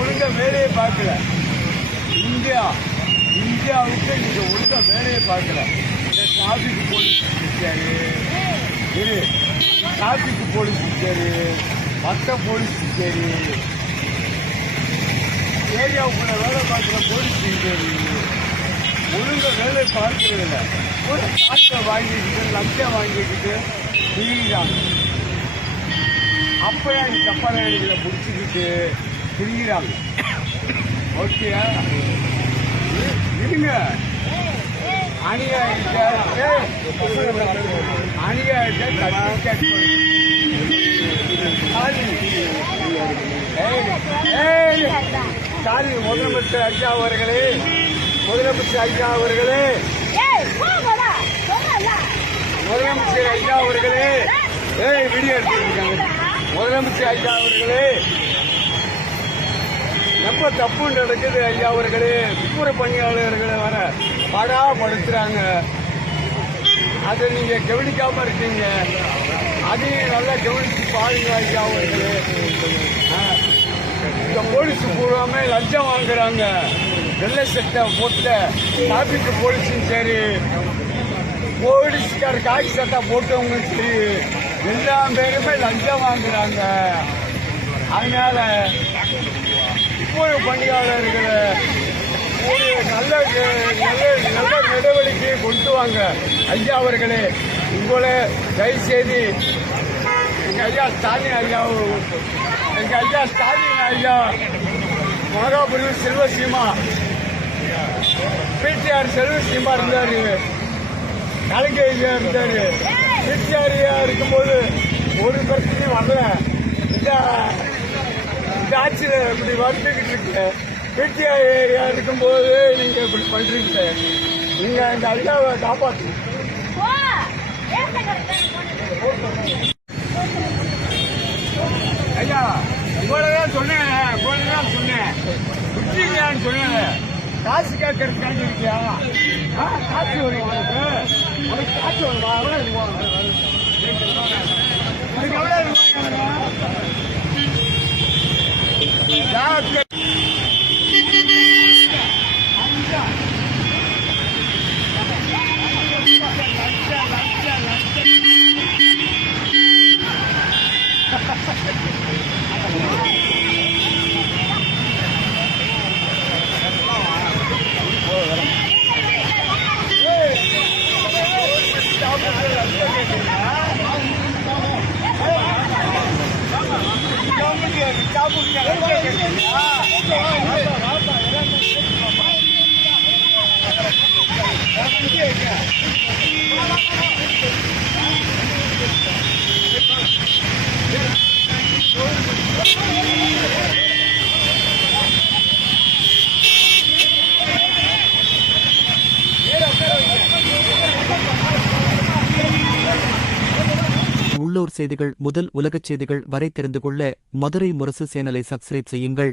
ஒழுங்கா வேலையை பார்க்கல. இந்தியாவுக்கு நீங்க ஒழுங்கா வேலையை பார்க்கல. இந்த டிராபிக் போலீஸ் இருக்காரு, டிராபிக் போலீஸ் இருக்காரு, மற்ற போலீஸ் இருக்காரு, ஏரியாவுக்குள்ள வேலை பார்க்குற போலீஸ் இருக்காரு. ஒழுங்கா வேலை பார்க்கறதில்ல. ஒரு காற்றை வாங்கிக்கிட்டு லஞ்சம் வாங்கிக்கிட்டு திரிகிறாங்க. அப்பயும் தப்பாளிகளை பிடிச்சிக்கிட்டு திரிகிறாங்க. ஓகே, இருங்க. அநியாயத்தை முதலமைச்சர் ஐயா அவர்களே, முதலமைச்சர் ஐயா அவர்களே, முதலமைச்சர் ஐயா அவர்களே, வீடியோ எடுத்துருக்காங்க. முதலமைச்சர் ஐயா அவர்களே, எப்ப தப்பு நடக்குது ஐயா அவர்களே, துப்புர பணியாளர்களை வர படாப்படுத்துறாங்க. அதை நீங்க கவனிக்காம இருக்கீங்க. அதையும் நல்லா கவனிச்சு பாருங்க ஐயா அவர்களே. இந்த போலீஸ் பூராமே லஞ்சம் வாங்குறாங்க. வெள்ளை சட்டை போட்ட டிராபிக் போலீஸும் சரி, போலீஸ்கார காக்கி சட்டை போட்டவங்களும் சரி, எல்லா பேருமே லஞ்சம் வாங்குறாங்க. அதனால துப்புரவு பணியாளர்களை ஒரு நல்ல நடவடிக்கையை கொண்டு வாங்க ஐயா அவர்களே. உங்களை தயவுசெய்து எங்க ஐயா ஸ்டாலின் ஐயா, மகாபுரி செல்வசீமா, பிடிஆர் செல்வசீமா இருந்தாரு, கலைஞர் ஐயா இருந்தாரு. பிடிஆர் ஐயா இருக்கும்போது ஒரு பிரச்சனையும் வரல. இந்த ஆட்சியில் இப்படி வந்துகிட்டு இருக்கு. பிடிஆர் ஐயா இருக்கும்போது நீங்க இப்படி பண்றீங்க. நீங்க இந்த ஐயாவை காப்பாற்றுங்க. ஐயா இவ்வளவுதான் சொன்னேன், விட்டுருக்கியான்னு சொன்னேன். காசு கேட்கறதுக்காண்டி இருக்கியா? காசு வரும் உனக்கு காசு வருமா? உனக்கு எவ்வளவு உள்ளூர் செய்திகள் முதல் உலகச் செய்திகள் வரை தெரிந்து கொள்ள மதுரை முரசு சேனலை சப்ஸ்கிரைப் செய்யுங்கள்.